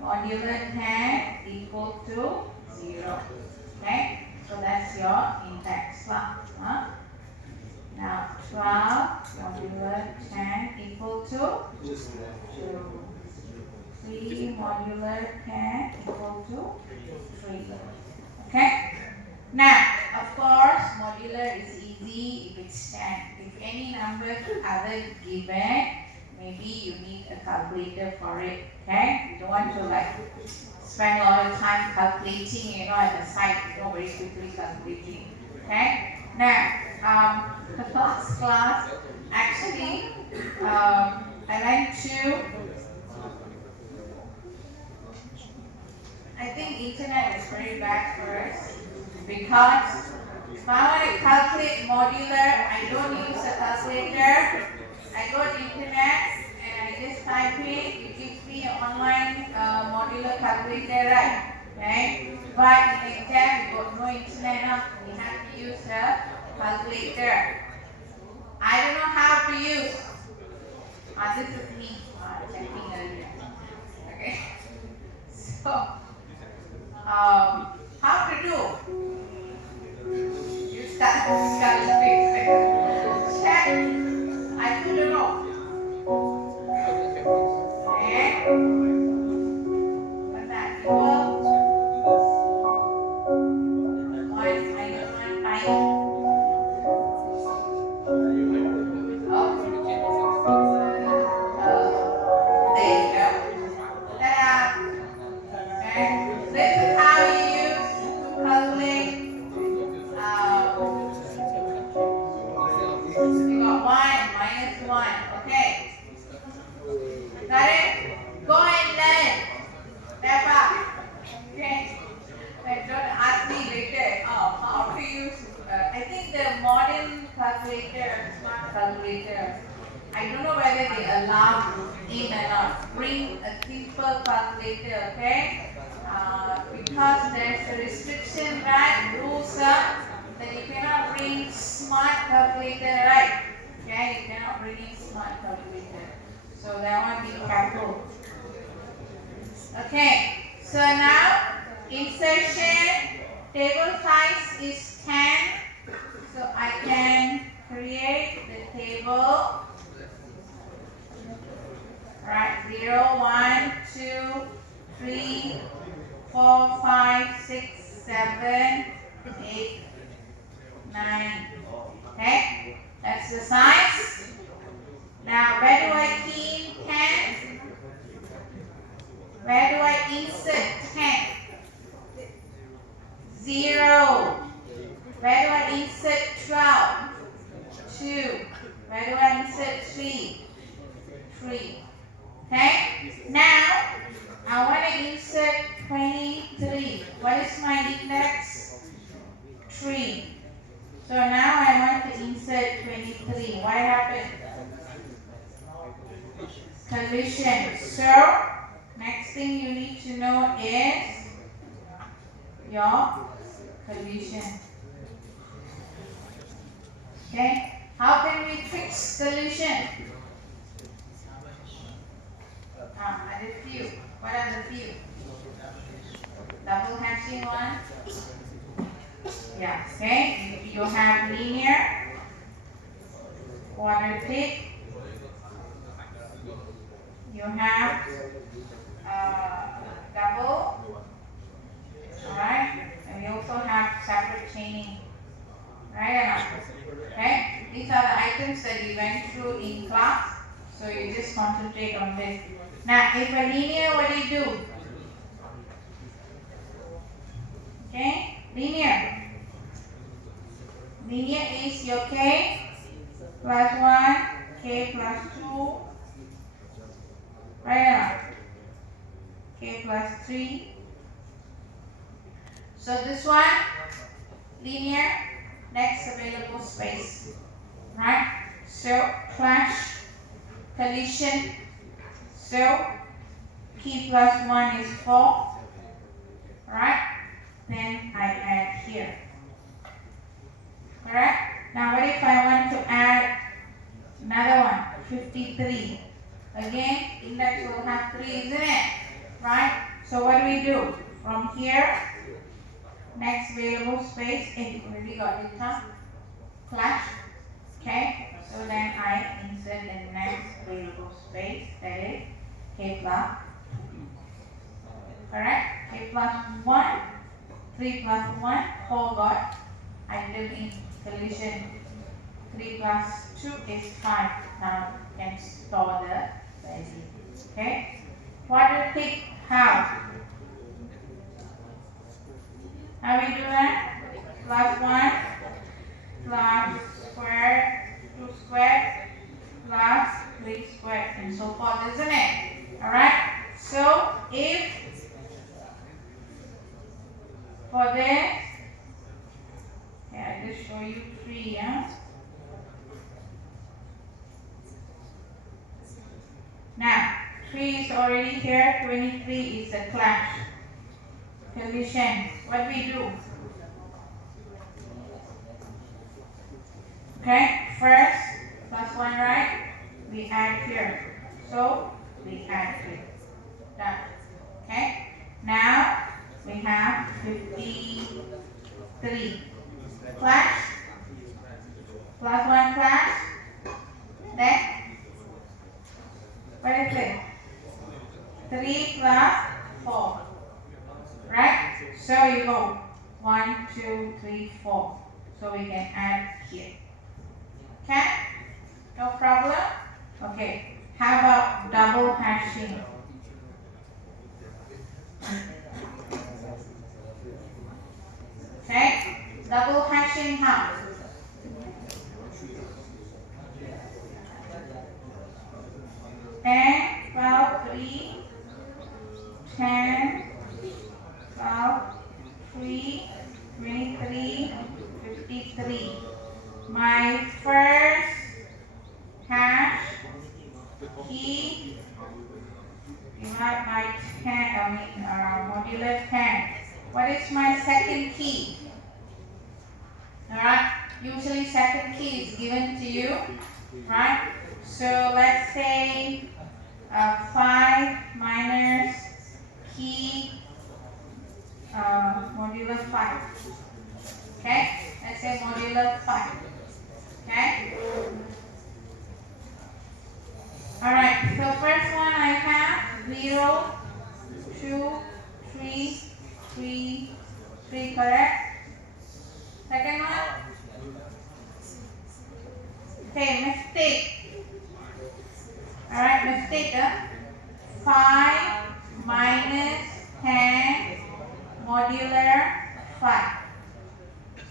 modular 10 equal to 0. Okay, so that's your index one. Now 12 modular 10 equal to 2. 3 modular 10 equal to 3. Okay. Now, of course, modular is easy if it's 10. If any number other given, maybe you need a calculator for it. Okay? You don't want to like spend a lot of time calculating, at the side, very quickly calculating. Okay? Now, the last class, actually, I went to, I think internet is very bad for us because if I want to calculate modular, I don't use a calculator. I go to internet and I just type in, it gives me an online modular calculator, right? Okay? But in exam, we got no internet, we have to use a calculator. I don't know how to use. This is me checking earlier. Okay? So, how to do? You start speak. Check. I don't know. And what's that equal? 1 minus 1 times. There you go. Ta-da. Okay. This is how you use to calculate. You got 1 minus 1. Okay. Got it? Go and learn. Step up. Okay. And don't ask me later. How to use. I think the modern calculator, smart calculator, I don't know whether they allow in or not. Bring a simple calculator, okay? Because there's a restriction, right? Rules are that you cannot bring smart calculator, right? Okay, you cannot bring in smart calculator. So that one be careful. Okay, so now insertion, table size is 10. So I can create the table. Right, 0, 1, 2, 3, 4, 5, 6, 7, 8, 9. Okay, that's the size. Now, where do I key in 10? Where do I insert 10? 0. Where do I insert 12? 2. Where do I insert 3? 3. Okay, now I want to insert 23. What is my index? 3. So now I want to insert 23. What happened? Collision. So next thing you need to know is your collision. Okay, how can we fix collision? A few. What are the few? Double hatching one. Yeah, okay. You have linear, quadratic. You have double. Alright. And we also have separate chaining. Right or not? Okay. These are the items that we went through in class. So you just concentrate on this. Now, if a linear, what do you do? Okay, linear. Linear is your k plus 1, k plus 2, right now, k plus 3. So this one, linear, next available space, right? So clash, collision. So k plus 1 is 4, right? Then I add here. Correct? Now what if I want to add another one? 53. Again, index will have 3, isn't it? Right? So what do we do? From here, next available space, we already got it, huh? Clash. Okay? So then I insert the next available space, that is k plus. Correct? K plus 1. 3 plus 1, 4 got. I live in collision. 3 plus 2 is 5. Now you can store the value. Okay? Quadratic, how? How we do that? Plus 1 plus square 2 squared plus 3 squared and so forth, isn't it? Alright? So if for this, I just show you 3, yeah? Now, 3 is already here, 23 is a clash. Collision. What we do? Okay, first, plus 1, right? We add here. So, we add here. Done. Okay? Now, we have 53. Clash. Plus 1 clash. Then, what is it? 3 plus 4. Right? So you go 1, 2, 3, 4. So we can add here. Okay? No problem? Okay. How about double hashing? Okay? Double hashing how? Ten, 12, 3, 10, 12, 3, 23, 53. My first hash second key is given to you, right? So let's say 5 minus key modulo 5. Okay, let's say modulo 5. Okay. All right. So first one I have 0, 2, 3, 3, 3. Correct. Second one. Okay, mistake. Alright, mistake. 5 minus 10 modular 5.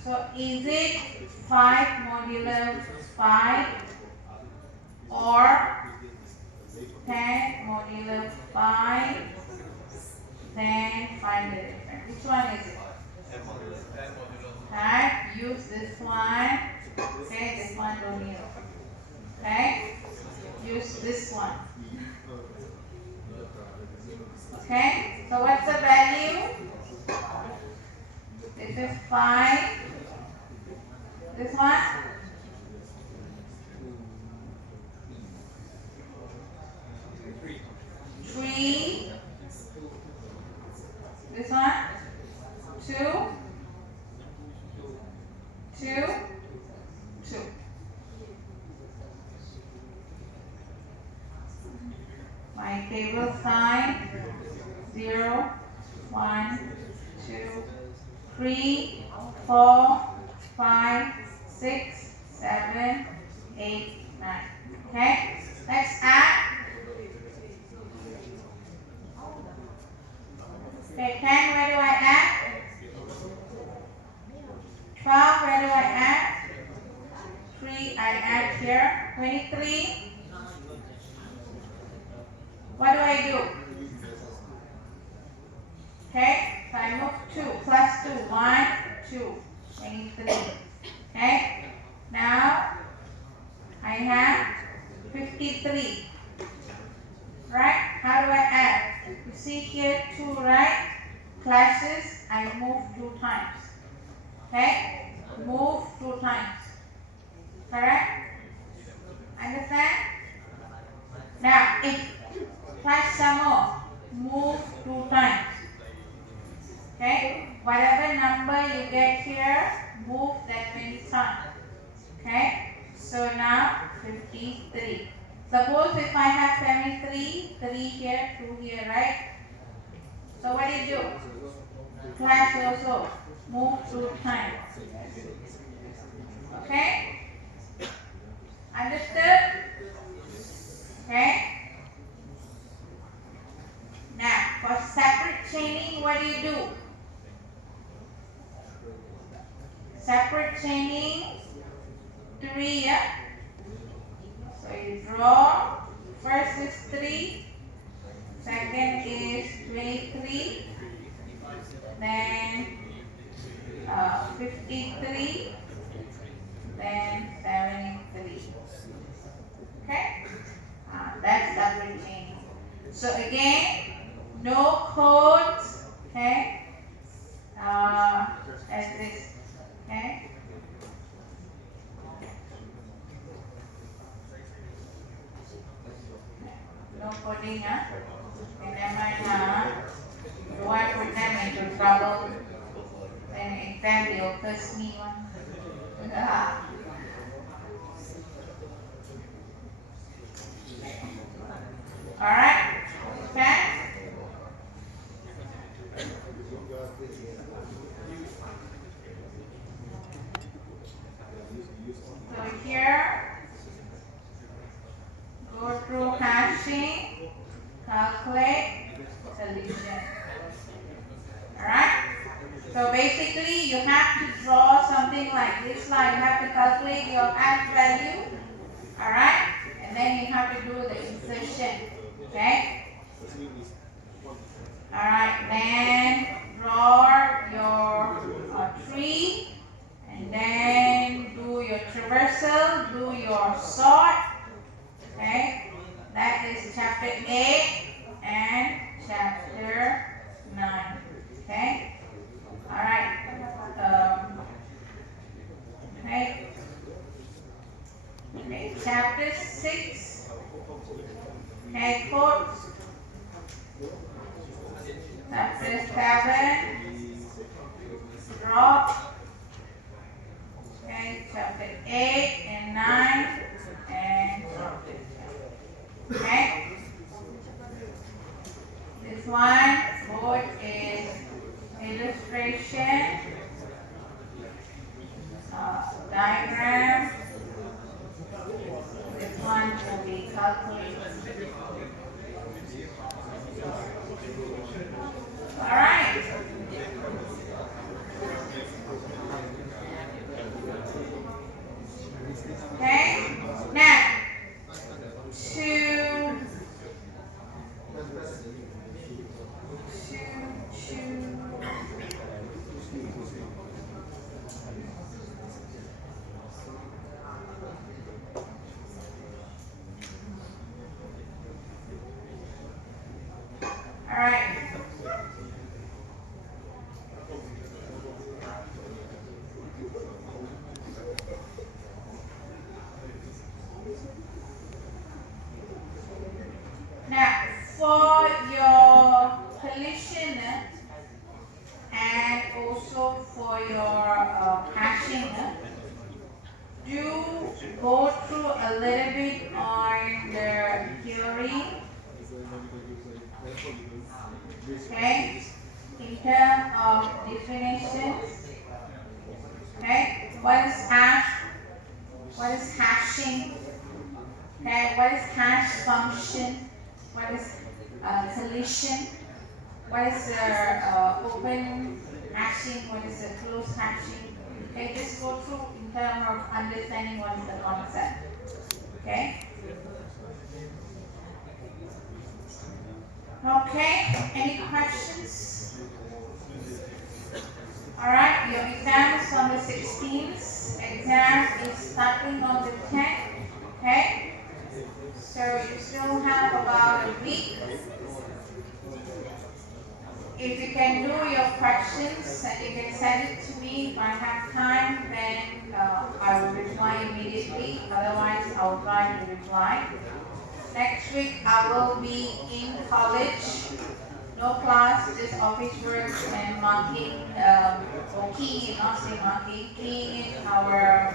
So is it 5 modular 5 or 10 modular 5? Then find the difference. Which one is it? Alright, use this one. Okay, this one don't need. Okay, use this one. Okay, so what's the value? This is 5. This one? Three. This one? 2. 2. 2. My table sign 0, 1, 2, 3, 4, 5, 6, 7, 8, 9. Okay, let's add. Okay, 10, where do I add? 12, where do I add? 3, I add here. 23. What do I do? Okay, so I move 2 plus 2, 1, 2, 23. Okay, now I have 53. Right? How do I add? You see here 2, right? Classes, I move 2 times. Okay, move 2 times. Correct? Understand? Now, if plus some more, move 2 times. Okay, whatever number you get here, move that many times. Okay, so now 53. Suppose if I have 73, 3 here, 2 here, right? So what do you do? Class also, move 2 times. Okay, understood? Okay. Now, for separate chaining, what do you do? Separate chaining, 3, yeah? So you draw, first is 3, second is 23, then 53, then 73. Okay? That's separate chaining. So again, no codes, okay, as this, okay. No coding, huh? And then you want to put them into trouble, then exam they'll curse me one. Alright, okay? So here, go through hashing, calculate, solution. Alright? So basically you have to draw something like this line. You have to calculate your add value. Alright? And then you have to do the insertion. Okay? Alright, then draw your tree. And then do your traversal, do your sort. Okay? That is chapter 8 and chapter 9. Okay? Alright. Okay. 8 and 9 and 10. Okay? This one board is illustration, diagram. This one will be calculation. All right. Okay. Now, two. All right. Now, for your collision and also for your hashing, do go through a little bit on the theory, okay, in terms of definitions, okay, what is hash, what is hashing, okay, what is hash function, what is collision, what is open hashing, what is closed hashing. Okay, just go through in terms of understanding what is the concept. Okay. Okay, any questions? Alright, your exam is on the 16th. Exam is starting on the 10th. Okay? So you still have about a week. If you can do your questions and you can send it to me if I have time, then I will reply immediately. Otherwise, I will try to reply. Next week, I will be in college. No class, just office work and marking, or keying, not say marking, keying in our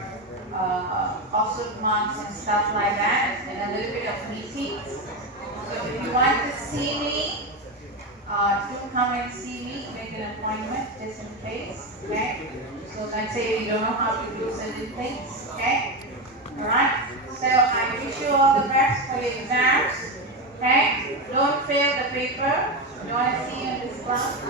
offset marks and stuff like that, and a little bit of meetings. So if you want to see me, do come and see me, make an appointment just in case, okay? So let's say you don't know how to do certain things, okay? Alright, so I wish you all the best for your exams, okay? Don't fail the paper. You want to see you in this class?